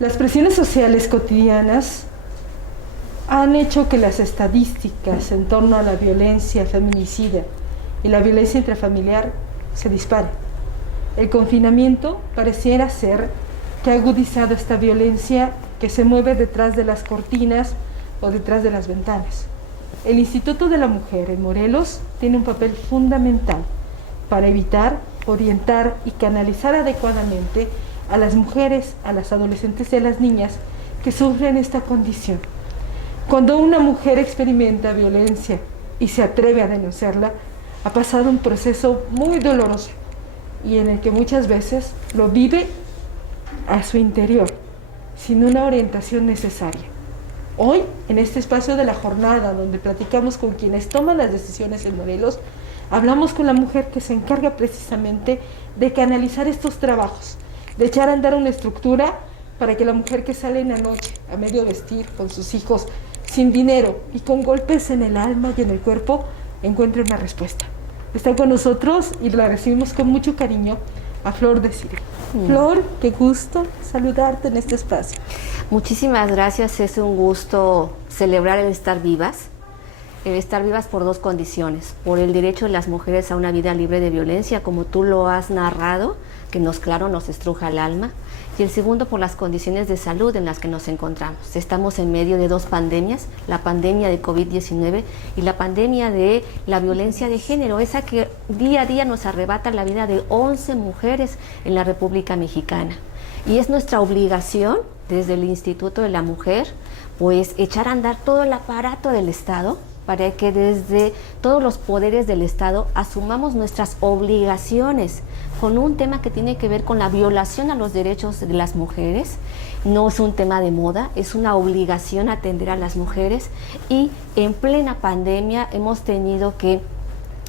Las presiones sociales cotidianas han hecho que las estadísticas en torno a la violencia feminicida y la violencia intrafamiliar se disparen. El confinamiento pareciera ser que ha agudizado esta violencia que se mueve detrás de las cortinas o detrás de las ventanas. El Instituto de la Mujer en Morelos tiene un papel fundamental para evitar, orientar y canalizar adecuadamente a las mujeres, a las adolescentes y a las niñas que sufren esta condición. Cuando una mujer experimenta violencia y se atreve a denunciarla, ha pasado un proceso muy doloroso y en el que muchas veces lo vive a su interior, sin una orientación necesaria. Hoy, en este espacio de la jornada, donde platicamos con quienes toman las decisiones en Morelos, hablamos con la mujer que se encarga precisamente de canalizar estos trabajos, de echar a andar una estructura para que la mujer que sale en la noche, a medio vestir, con sus hijos, sin dinero y con golpes en el alma y en el cuerpo, encuentre una respuesta. Está con nosotros y la recibimos con mucho cariño a Flor Desiree. Flor, qué gusto saludarte en este espacio. Muchísimas gracias, es un gusto celebrar el estar vivas por dos condiciones: por el derecho de las mujeres a una vida libre de violencia, como tú lo has narrado, que nos estruja el alma, y el segundo, por las condiciones de salud en las que nos encontramos. Estamos en medio de dos pandemias, la pandemia de COVID-19 y la pandemia de la violencia de género, esa que día a día nos arrebata la vida de 11 mujeres en la República Mexicana. Y es nuestra obligación, desde el Instituto de la Mujer, pues echar a andar todo el aparato del Estado para que desde todos los poderes del Estado asumamos nuestras obligaciones con un tema que tiene que ver con la violación a los derechos de las mujeres. No es un tema de moda, es una obligación atender a las mujeres, y en plena pandemia hemos tenido que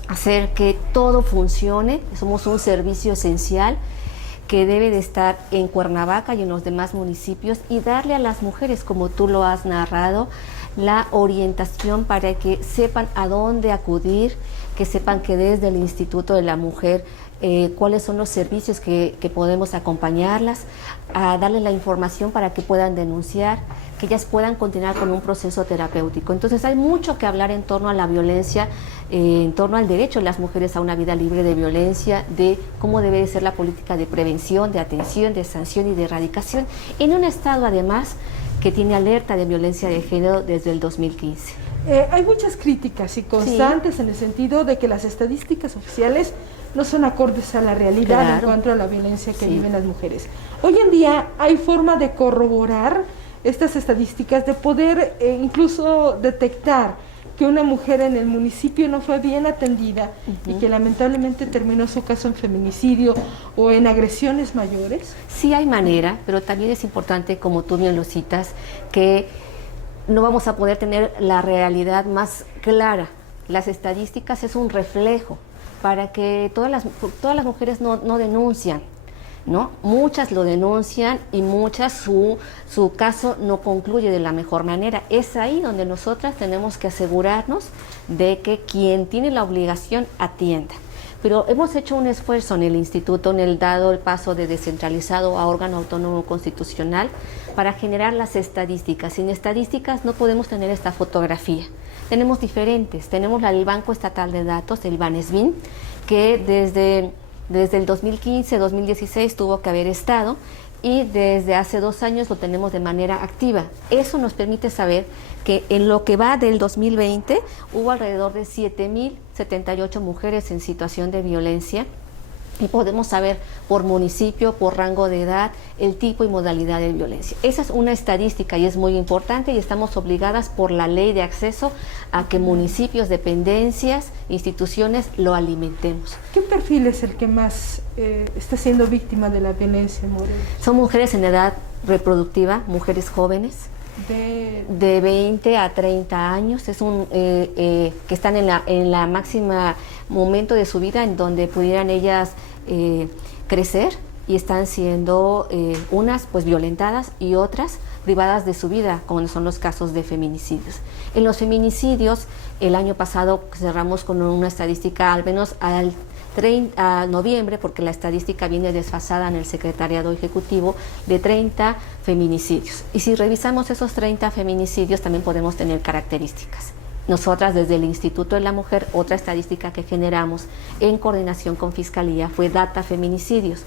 hacer que todo funcione. Somos un servicio esencial que debe de estar en Cuernavaca y en los demás municipios, y darle a las mujeres, como tú lo has narrado, la orientación para que sepan a dónde acudir, que sepan que desde el Instituto de la Mujer cuáles son los servicios que podemos acompañarlas, a darle la información para que puedan denunciar, que ellas puedan continuar con un proceso terapéutico. Entonces hay mucho que hablar en torno a la violencia, en torno al derecho de las mujeres a una vida libre de violencia, de cómo debe ser la política de prevención, de atención, de sanción y de erradicación, en un estado además que tiene alerta de violencia de género desde el 2015. Hay muchas críticas y constantes, sí, en el sentido de que las estadísticas oficiales no son acordes a la realidad, claro, en cuanto a la violencia que, sí, viven las mujeres. Hoy en día hay forma de corroborar estas estadísticas, de poder incluso detectar que una mujer en el municipio no fue bien atendida y que lamentablemente terminó su caso en feminicidio o en agresiones mayores. Sí hay manera, pero también es importante, como tú bien lo citas, que no vamos a poder tener la realidad más clara. Las estadísticas es un reflejo para que todas las mujeres no denuncian, ¿no? Muchas lo denuncian y muchas su caso no concluye de la mejor manera. Es ahí donde nosotras tenemos que asegurarnos de que quien tiene la obligación atienda. Pero hemos hecho un esfuerzo en el instituto, en el dado el paso de descentralizado a órgano autónomo constitucional, para generar las estadísticas. Sin estadísticas no podemos tener esta fotografía. Tenemos diferentes, tenemos el Banco Estatal de Datos, el BANESBIN, que desde el 2015-2016 tuvo que haber estado, y desde hace 2 años lo tenemos de manera activa. Eso nos permite saber que en lo que va del 2020 hubo alrededor de 7,078 mujeres en situación de violencia, y podemos saber por municipio, por rango de edad, el tipo y modalidad de violencia. Esa es una estadística y es muy importante, y estamos obligadas por la ley de acceso a que municipios, dependencias, instituciones lo alimentemos. ¿Qué perfil es el que más está siendo víctima de la violencia, Morelos? Son mujeres en edad reproductiva, mujeres jóvenes, de 20 a 30 años, que están en la máxima momento de su vida en donde pudieran ellas crecer, y están siendo unas pues violentadas y otras privadas de su vida, como son los casos de feminicidios. En los feminicidios, el año pasado cerramos con una estadística, al menos al a noviembre, porque la estadística viene desfasada en el Secretariado Ejecutivo, de 30 feminicidios. Y si revisamos esos 30 feminicidios, también podemos tener características. Nosotras, desde el Instituto de la Mujer, otra estadística que generamos en coordinación con Fiscalía fue Data Feminicidios.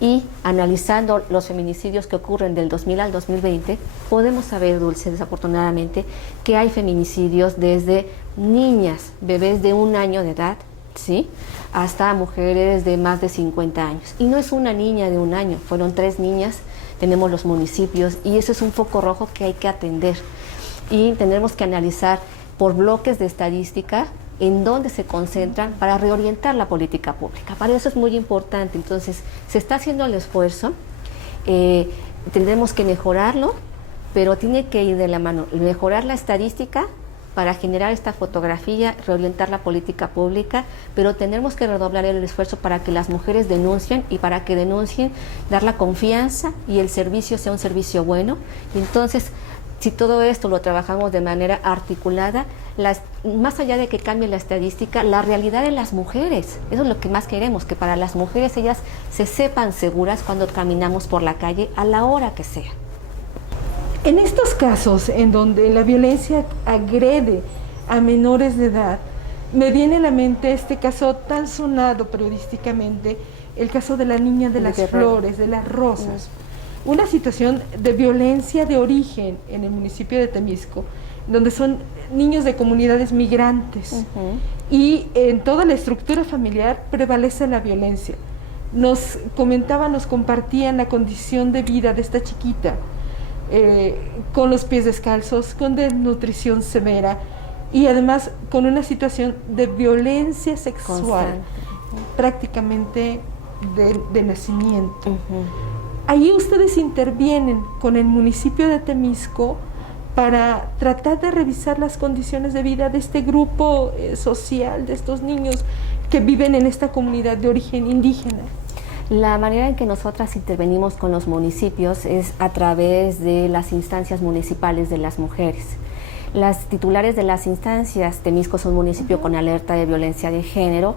Y analizando los feminicidios que ocurren del 2000 al 2020, podemos saber, Dulce, desafortunadamente, que hay feminicidios desde niñas, bebés de 1 año de edad, ¿sí?, hasta mujeres de más de 50 años. Y no es una niña de 1 año, fueron 3 niñas, tenemos los municipios, y eso es un foco rojo que hay que atender. Y tendremos que analizar por bloques de estadística en dónde se concentran para reorientar la política pública. Para eso es muy importante. Entonces, se está haciendo el esfuerzo, tendremos que mejorarlo, pero tiene que ir de la mano, mejorar la estadística para generar esta fotografía, reorientar la política pública, pero tenemos que redoblar el esfuerzo para que las mujeres denuncien, y para que denuncien, dar la confianza y el servicio sea un servicio bueno. Y entonces, si todo esto lo trabajamos de manera articulada, más allá de que cambie la estadística, la realidad de las mujeres, eso es lo que más queremos, que para las mujeres ellas se sepan seguras cuando caminamos por la calle a la hora que sea. En estos casos en donde la violencia agrede a menores de edad, me viene a la mente este caso tan sonado periodísticamente, el caso de la niña de las flores, de las rosas. Una situación de violencia de origen en el municipio de Temisco, donde son niños de comunidades migrantes, y en toda la estructura familiar prevalece la violencia. Nos comentaban, nos compartían la condición de vida de esta chiquita, con los pies descalzos, con desnutrición severa, y además con una situación de violencia sexual constante, prácticamente de nacimiento. Ahí ustedes intervienen con el municipio de Temisco para tratar de revisar las condiciones de vida de este grupo social, de estos niños que viven en esta comunidad de origen indígena. La manera en que nosotras intervenimos con los municipios es a través de las instancias municipales de las mujeres. Las titulares de las instancias, Temisco es un municipio con alerta de violencia de género,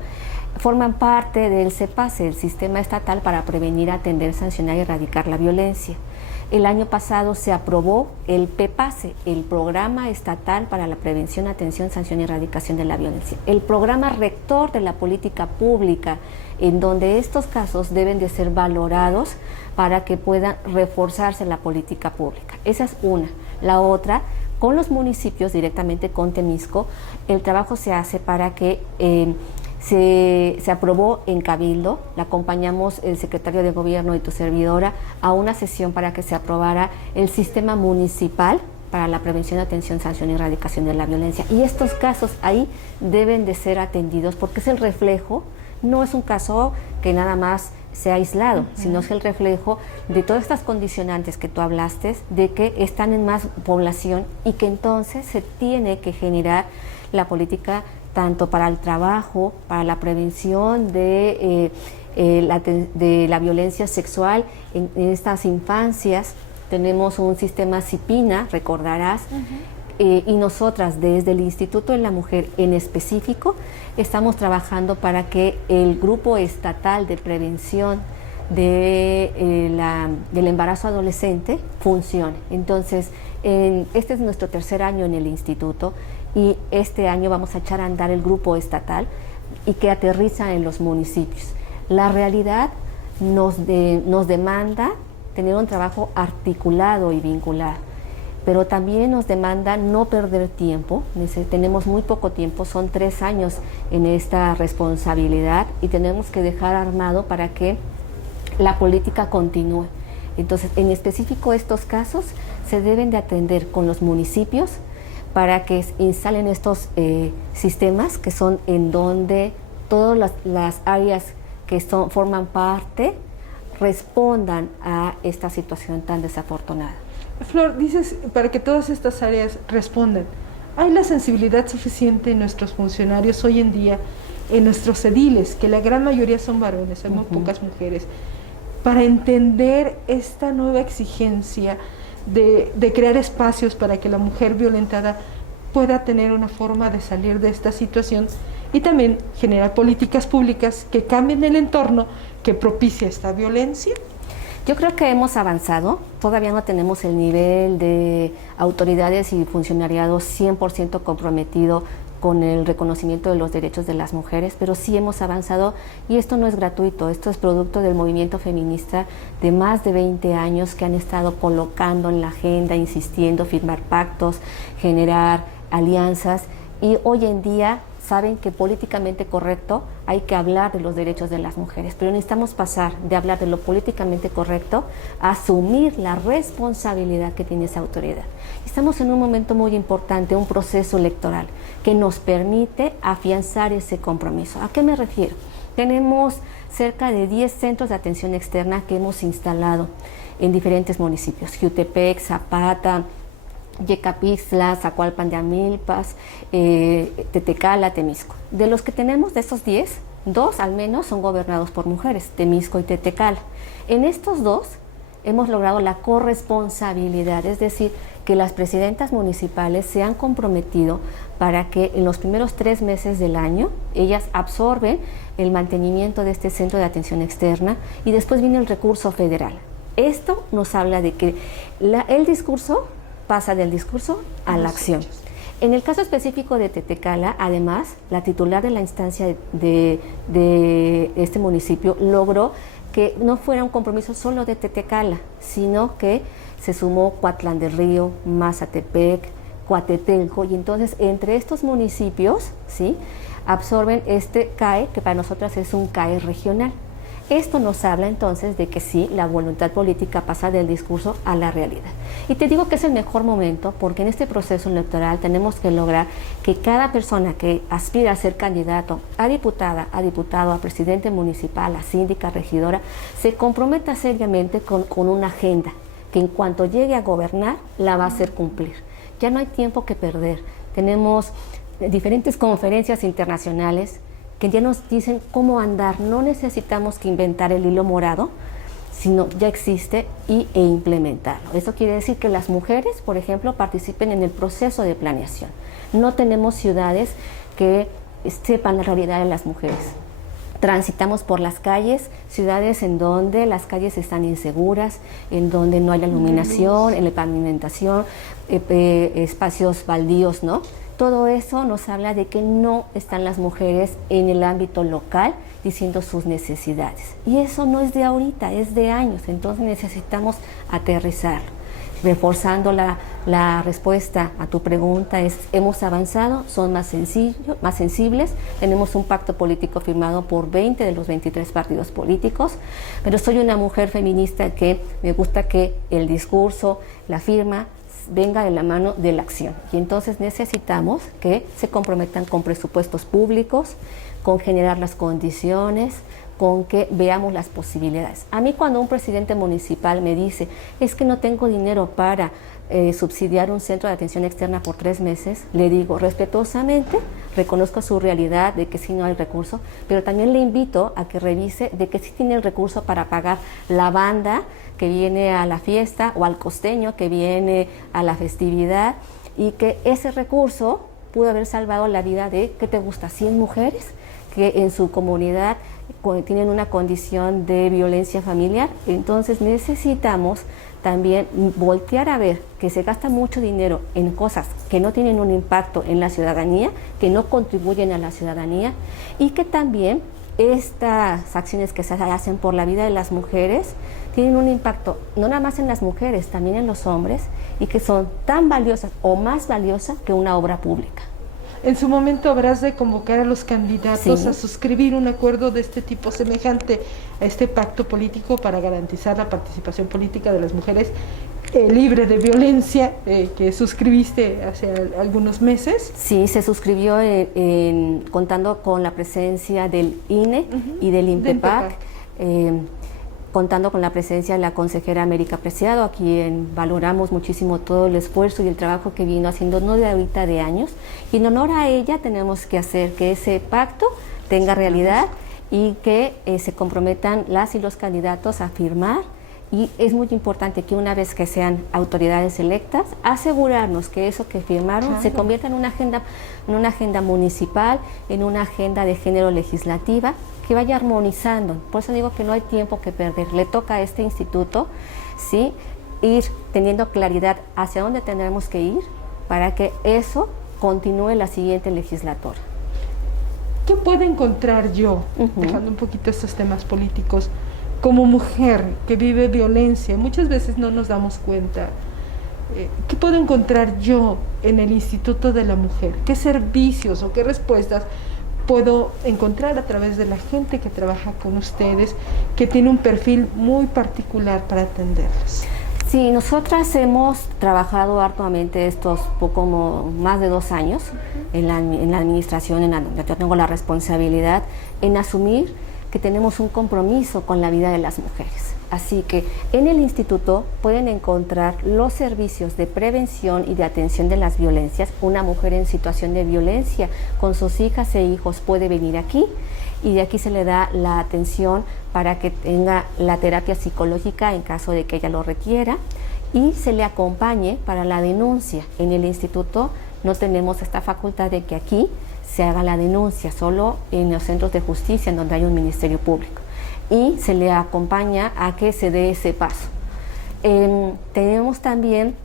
forman parte del CEPACE, el Sistema Estatal para Prevenir, Atender, Sancionar y Erradicar la Violencia. El año pasado se aprobó el PEPACE, el Programa Estatal para la Prevención, Atención, Sanción y Erradicación de la Violencia, el programa rector de la política pública, en donde estos casos deben de ser valorados para que pueda reforzarse la política pública. Esa es una. La otra, con los municipios, directamente con Temisco, el trabajo se hace para que se aprobó en Cabildo, la acompañamos el secretario de Gobierno y tu servidora a una sesión para que se aprobara el sistema municipal para la prevención, atención, sanción y erradicación de la violencia. Y estos casos ahí deben de ser atendidos porque es el reflejo, no es un caso que nada más sea aislado, sino es el reflejo de todas estas condicionantes que tú hablaste, de que están en más población y que entonces se tiene que generar la política tanto para el trabajo, para la prevención de la violencia sexual en estas infancias. Tenemos un sistema CIPINA, recordarás, y nosotras desde el Instituto de la Mujer en específico estamos trabajando para que el grupo estatal de prevención del embarazo adolescente funcione. Entonces, este es nuestro 3er año en el instituto y este año vamos a echar a andar el grupo estatal y que aterriza en los municipios. La realidad nos demanda tener un trabajo articulado y vinculado, pero también nos demanda no perder tiempo. Tenemos muy poco tiempo, son 3 años en esta responsabilidad y tenemos que dejar armado para que la política continúe. Entonces, en específico estos casos se deben de atender con los municipios para que instalen estos sistemas que son en donde todas las áreas que forman parte respondan a esta situación tan desafortunada. Flor, dices, para que todas estas áreas respondan, ¿hay la sensibilidad suficiente en nuestros funcionarios hoy en día, en nuestros ediles, que la gran mayoría son varones, hay muy pocas mujeres, para entender esta nueva exigencia de crear espacios para que la mujer violentada pueda tener una forma de salir de esta situación y también generar políticas públicas que cambien el entorno que propicia esta violencia? Yo creo que hemos avanzado, todavía no tenemos el nivel de autoridades y funcionariado 100% comprometido con el reconocimiento de los derechos de las mujeres, pero sí hemos avanzado y esto no es gratuito, esto es producto del movimiento feminista de más de 20 años que han estado colocando en la agenda, insistiendo, firmar pactos, generar alianzas y hoy en día saben que políticamente correcto hay que hablar de los derechos de las mujeres, pero necesitamos pasar de hablar de lo políticamente correcto a asumir la responsabilidad que tiene esa autoridad. Estamos en un momento muy importante, un proceso electoral que nos permite afianzar ese compromiso. ¿A qué me refiero? Tenemos cerca de 10 centros de atención externa que hemos instalado en diferentes municipios, Jiutepec, Zapata, Yecapixtla, Zacualpan de Amilpas, Tetecala, Temisco. De los que tenemos, de esos 10, 2 al menos son gobernados por mujeres, Temisco y Tetecala. En estos 2 hemos logrado la corresponsabilidad, es decir, que las presidentas municipales se han comprometido para que en los primeros 3 meses del año ellas absorben el mantenimiento de este centro de atención externa y después viene el recurso federal. Esto nos habla de que el discurso pasa del discurso a la acción. En el caso específico de Tetecala, además, la titular de la instancia de este municipio logró que no fuera un compromiso solo de Tetecala, sino que se sumó Cuatlán del Río, Mazatepec, Coatetelco, y entonces entre estos municipios, ¿sí?, absorben este CAE, que para nosotras es un CAE regional. Esto nos habla entonces de que sí, la voluntad política pasa del discurso a la realidad. Y te digo que es el mejor momento porque en este proceso electoral tenemos que lograr que cada persona que aspira a ser candidato a diputada, a diputado, a presidente municipal, a síndica, regidora, se comprometa seriamente con una agenda que en cuanto llegue a gobernar la va a hacer cumplir. Ya no hay tiempo que perder. Tenemos diferentes conferencias internacionales que ya nos dicen cómo andar. No necesitamos que inventar el hilo morado, sino ya existe e implementarlo. Eso quiere decir que las mujeres, por ejemplo, participen en el proceso de planeación. No tenemos ciudades que sepan la realidad de las mujeres. Transitamos por las calles, ciudades en donde las calles están inseguras, en donde no hay la iluminación, en la pavimentación, espacios baldíos, ¿no? Todo eso nos habla de que no están las mujeres en el ámbito local diciendo sus necesidades. Y eso no es de ahorita, es de años, entonces necesitamos aterrizarlo. Reforzando la respuesta a tu pregunta es, hemos avanzado, son más sensibles, tenemos un pacto político firmado por 20 de los 23 partidos políticos, pero soy una mujer feminista que me gusta que el discurso, la firma, venga de la mano de la acción. Y entonces necesitamos que se comprometan con presupuestos públicos, con generar las condiciones, con que veamos las posibilidades. A mí cuando un presidente municipal me dice, es que no tengo dinero para subsidiar un centro de atención externa por 3 meses, le digo respetuosamente, reconozco su realidad de que sí no hay recurso, pero también le invito a que revise de que sí tiene el recurso para pagar la banda que viene a la fiesta o al costeño que viene a la festividad y que ese recurso pudo haber salvado la vida de, ¿qué te gusta?, 100 mujeres que en su comunidad tienen una condición de violencia familiar. Entonces necesitamos también voltear a ver que se gasta mucho dinero en cosas que no tienen un impacto en la ciudadanía, que no contribuyen a la ciudadanía y que también estas acciones que se hacen por la vida de las mujeres tienen un impacto no nada más en las mujeres, también en los hombres y que son tan valiosas o más valiosas que una obra pública. En su momento habrás de convocar a los candidatos Sí. a suscribir un acuerdo de este tipo semejante a este pacto político para garantizar la participación política de las mujeres libre de violencia que suscribiste hace algunos meses. Sí, se suscribió contando con la presencia del INE y del INPEPAC, contando con la presencia de la consejera América Preciado, a quien valoramos muchísimo todo el esfuerzo y el trabajo que vino haciendo, no de ahorita, de años. Y en honor a ella tenemos que hacer que ese pacto tenga realidad y que se comprometan las y los candidatos a firmar Y es muy importante que una vez que sean autoridades electas, asegurarnos que eso que firmaron se convierta en una agenda municipal, en una agenda de género legislativa, que vaya armonizando. Por eso digo que no hay tiempo que perder. Le toca a este instituto, ¿sí?, ir teniendo claridad hacia dónde tendremos que ir para que eso continúe la siguiente legislatura. ¿Qué puedo encontrar yo, dejando un poquito estos temas políticos, como mujer que vive violencia? Muchas veces no nos damos cuenta. ¿Qué puedo encontrar yo en el Instituto de la Mujer? ¿Qué servicios o qué respuestas puedo encontrar a través de la gente que trabaja con ustedes, que tiene un perfil muy particular para atenderles? Sí, nosotras hemos trabajado arduamente estos poco más de 2 años en la administración, en la donde yo tengo la responsabilidad en asumir que tenemos un compromiso con la vida de las mujeres. Así que en el instituto pueden encontrar los servicios de prevención y de atención de las violencias. Una mujer en situación de violencia con sus hijas e hijos puede venir aquí y de aquí se le da la atención para que tenga la terapia psicológica en caso de que ella lo requiera y se le acompañe para la denuncia. En el instituto no tenemos esta facultad de que aquí se haga la denuncia, solo en los centros de justicia en donde hay un ministerio público, y se le acompaña a que se dé ese paso. Tenemos también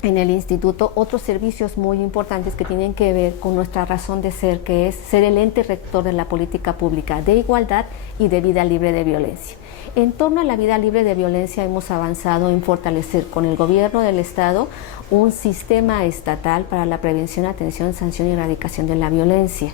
en el instituto otros servicios muy importantes que tienen que ver con nuestra razón de ser, que es ser el ente rector de la política pública de igualdad y de vida libre de violencia. En torno a la vida libre de violencia hemos avanzado en fortalecer con el gobierno del Estado un sistema estatal para la prevención, atención, sanción y erradicación de la violencia.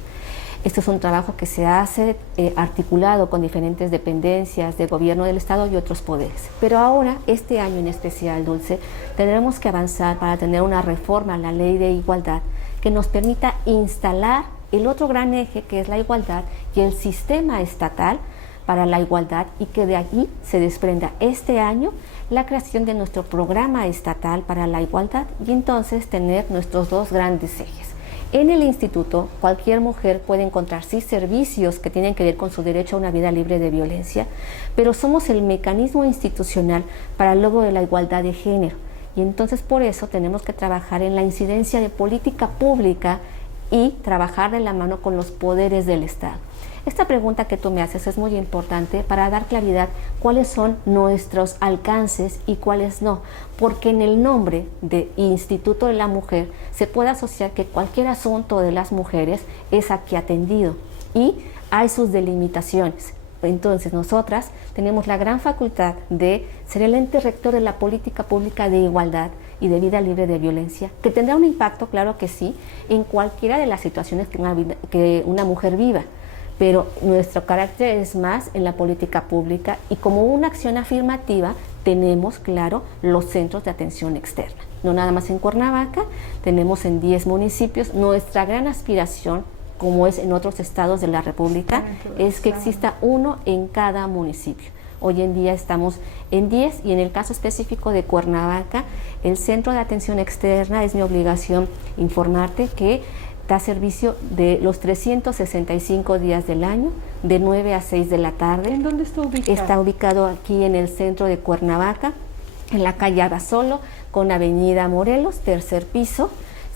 Este es un trabajo que se hace articulado con diferentes dependencias del gobierno del Estado y otros poderes. Pero ahora, este año en especial, Dulce, tendremos que avanzar para tener una reforma a la ley de igualdad que nos permita instalar el otro gran eje, que es la igualdad, y el sistema estatal para la igualdad, y que de allí se desprenda este año la creación de nuestro programa estatal para la igualdad, y entonces tener nuestros 2 grandes ejes. En el instituto, cualquier mujer puede encontrar sí servicios que tienen que ver con su derecho a una vida libre de violencia, pero somos el mecanismo institucional para el logro de la igualdad de género. Y entonces por eso tenemos que trabajar en la incidencia de política pública y trabajar de la mano con los poderes del Estado. Esta pregunta que tú me haces es muy importante para dar claridad cuáles son nuestros alcances y cuáles no, porque en el nombre de Instituto de la Mujer se puede asociar que cualquier asunto de las mujeres es aquí atendido y hay sus delimitaciones. Entonces nosotras tenemos la gran facultad de ser el ente rector de la política pública de igualdad y de vida libre de violencia, que tendrá un impacto, claro que sí, en cualquiera de las situaciones que una mujer viva. Pero nuestro carácter es más en la política pública y como una acción afirmativa tenemos, claro, los centros de atención externa. No nada más en Cuernavaca, tenemos en 10 municipios. Nuestra gran aspiración, como es en otros estados de la República, es que exista uno en cada municipio. Hoy en día estamos en 10 y en el caso específico de Cuernavaca, el centro de atención externa, es mi obligación informarte que da servicio de los 365 días del año, de 9 a 6 de la tarde. ¿En dónde está ubicado? Está ubicado aquí en el centro de Cuernavaca, en la calle Abasolo, con Avenida Morelos, 3er piso.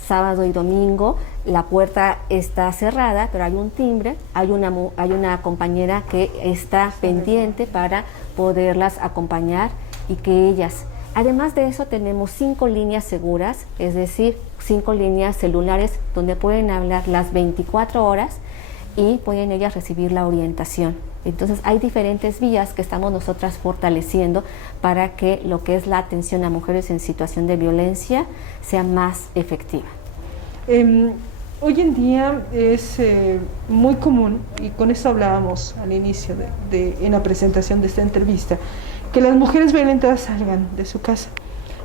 Sábado y domingo la puerta está cerrada, pero hay un timbre, hay una compañera que está pendiente para poderlas acompañar y que ellas... Además de eso tenemos 5 líneas seguras, es decir, 5 líneas celulares donde pueden hablar las 24 horas y pueden ellas recibir la orientación. Entonces hay diferentes vías que estamos nosotras fortaleciendo para que lo que es la atención a mujeres en situación de violencia sea más efectiva. Hoy en día es muy común, y con eso hablábamos al inicio en la presentación de esta entrevista, que las mujeres violentadas salgan de su casa.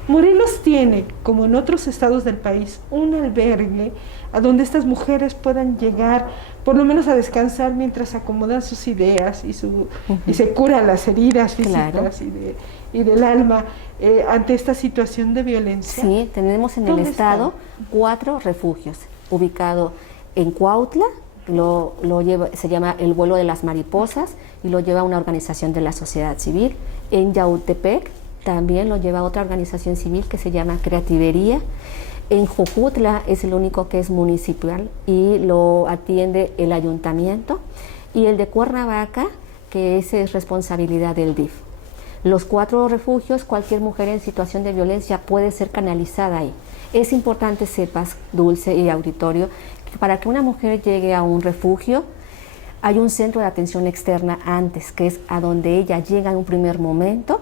Morelos tiene, como en otros estados del país, un albergue a donde estas mujeres puedan llegar, por lo menos a descansar mientras acomodan sus ideas y se curan las heridas físicas, claro, y del alma ante esta situación de violencia. Sí, tenemos en el estado 4 refugios, ubicado en Cuautla, se llama El Vuelo de las Mariposas y lo lleva una organización de la sociedad civil. En Yautepec también lo lleva otra organización civil que se llama Creativería. En Jojutla es el único que es municipal y lo atiende el ayuntamiento, y el de Cuernavaca, que es responsabilidad del DIF. Los 4 refugios, cualquier mujer en situación de violencia puede ser canalizada ahí. Es importante sepas, Dulce y auditorio, que para que una mujer llegue a un refugio hay un centro de atención externa antes, que es a donde ella llega en un primer momento,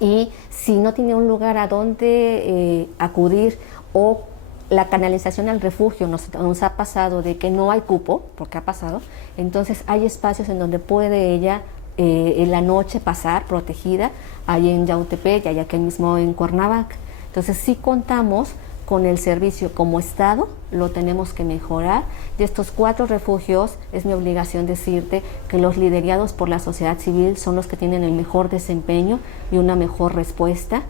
y si no tiene un lugar a donde acudir o la canalización al refugio nos ha pasado de que no hay cupo, porque ha pasado, entonces hay espacios en donde puede ella en la noche pasar protegida, ahí en Yautepec y aquí mismo en Cuernavaca. Entonces sí contamos con el servicio como Estado, lo tenemos que mejorar. De estos 4 refugios, es mi obligación decirte que los liderados por la sociedad civil son los que tienen el mejor desempeño y una mejor respuesta,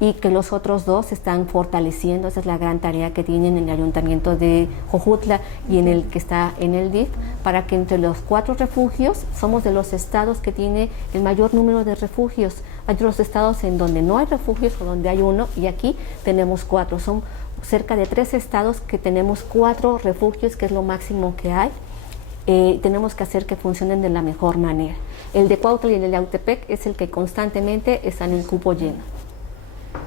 y que los otros 2 se están fortaleciendo. Esa es la gran tarea que tienen en el Ayuntamiento de Jojutla y en el que está en el DIF, para que entre los 4 refugios somos de los estados que tiene el mayor número de refugios. Hay otros estados en donde no hay refugios o donde hay 1, y aquí tenemos 4. Son cerca de 3 estados que tenemos 4 refugios, que es lo máximo que hay. Tenemos que hacer que funcionen de la mejor manera. El de Cuautla y el de Yautepec es el que constantemente están en cupo lleno.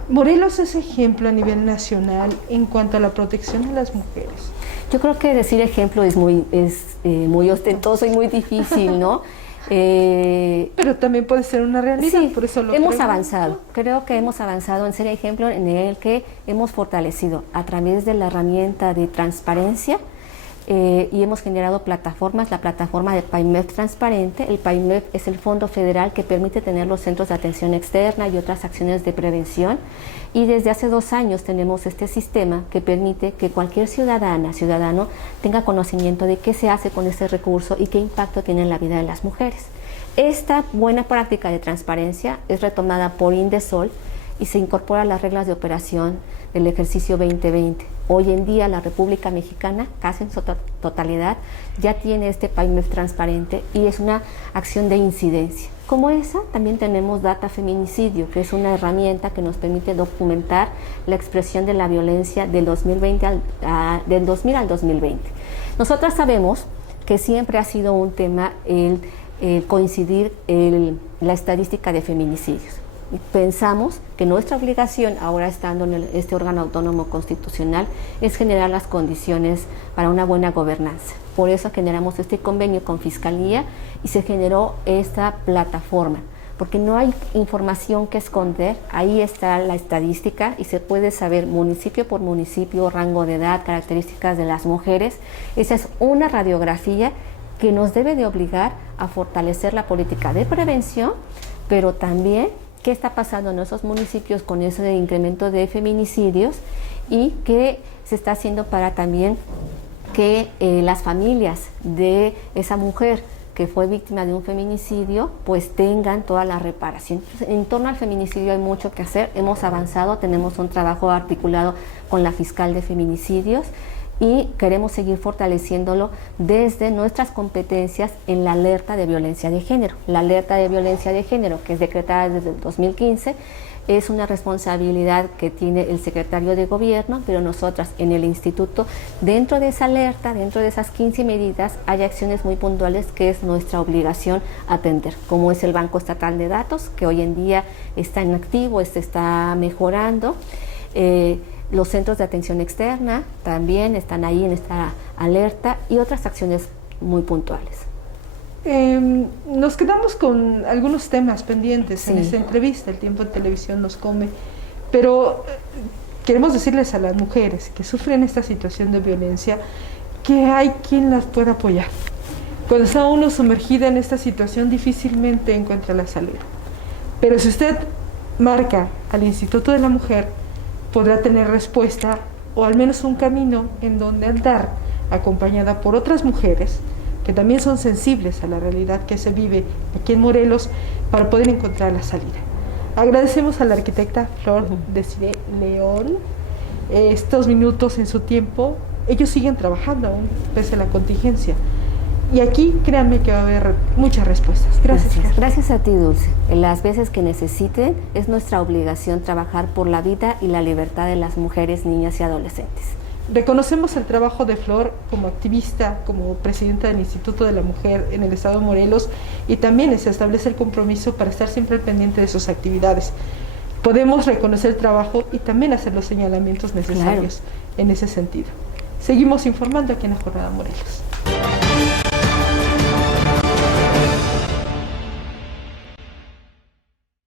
Morelos es ejemplo a nivel nacional en cuanto a la protección de las mujeres. Yo creo que decir ejemplo es muy ostentoso y muy difícil, ¿no? Pero también puede ser una realidad, sí, por eso lo hemos pregunto. avanzado. Creo que hemos avanzado en ser ejemplo en el que hemos fortalecido a través de la herramienta de transparencia, y hemos generado plataformas, la plataforma de PAIMEF Transparente. El PAIMEF es el fondo federal que permite tener los centros de atención externa y otras acciones de prevención, y desde hace 2 años tenemos este sistema que permite que cualquier ciudadano tenga conocimiento de qué se hace con ese recurso y qué impacto tiene en la vida de las mujeres. Esta buena práctica de transparencia es retomada por Indesol y se incorpora a las reglas de operación del ejercicio 2020. Hoy en día la República Mexicana, casi en su totalidad, ya tiene este PAIMEF transparente, y es una acción de incidencia. Como esa, también tenemos Data Feminicidio, que es una herramienta que nos permite documentar la expresión de la violencia del 2000 al 2020. Nosotras sabemos que siempre ha sido un tema el coincidir la estadística de feminicidios. Pensamos que nuestra obligación, ahora estando en este órgano autónomo constitucional, es generar las condiciones para una buena gobernanza. Por eso generamos este convenio con Fiscalía y se generó esta plataforma, porque no hay información que esconder. Ahí está la estadística y se puede saber municipio por municipio, rango de edad, características de las mujeres. Esa es una radiografía que nos debe de obligar a fortalecer la política de prevención, pero también qué está pasando en esos municipios con ese incremento de feminicidios, y qué se está haciendo para también que las familias de esa mujer que fue víctima de un feminicidio pues tengan toda la reparación. Entonces, en torno al feminicidio hay mucho que hacer. Hemos avanzado, tenemos un trabajo articulado con la fiscal de feminicidios y queremos seguir fortaleciéndolo desde nuestras competencias en la alerta de violencia de género. La alerta de violencia de género, que es decretada desde el 2015, es una responsabilidad que tiene el secretario de gobierno, pero nosotras en el instituto, dentro de esa alerta, dentro de esas 15 medidas, hay acciones muy puntuales que es nuestra obligación atender, como es el Banco Estatal de Datos, que hoy en día está en activo, está mejorando. Los centros de atención externa también están ahí en esta alerta, y otras acciones muy puntuales. Nos quedamos con algunos temas pendientes en Sí. esta entrevista, el tiempo en televisión nos come, pero queremos decirles a las mujeres que sufren esta situación de violencia que hay quien las pueda apoyar. Cuando está uno sumergida en esta situación difícilmente encuentra la salida, pero si usted marca al Instituto de la Mujer, podrá tener respuesta o al menos un camino en donde andar, acompañada por otras mujeres que también son sensibles a la realidad que se vive aquí en Morelos, para poder encontrar la salida. Agradecemos a la arquitecta Flor Desiree León estos minutos en su tiempo. Ellos siguen trabajando aún pese a la contingencia. Y aquí créanme que va a haber muchas respuestas. Gracias, Carla. Gracias a ti, Dulce. En las veces que necesiten, es nuestra obligación trabajar por la vida y la libertad de las mujeres, niñas y adolescentes. Reconocemos el trabajo de Flor como activista, como presidenta del Instituto de la Mujer en el Estado de Morelos, y también se establece el compromiso para estar siempre al pendiente de sus actividades. Podemos reconocer el trabajo y también hacer los señalamientos necesarios en ese sentido. Seguimos informando aquí en la Jornada Morelos.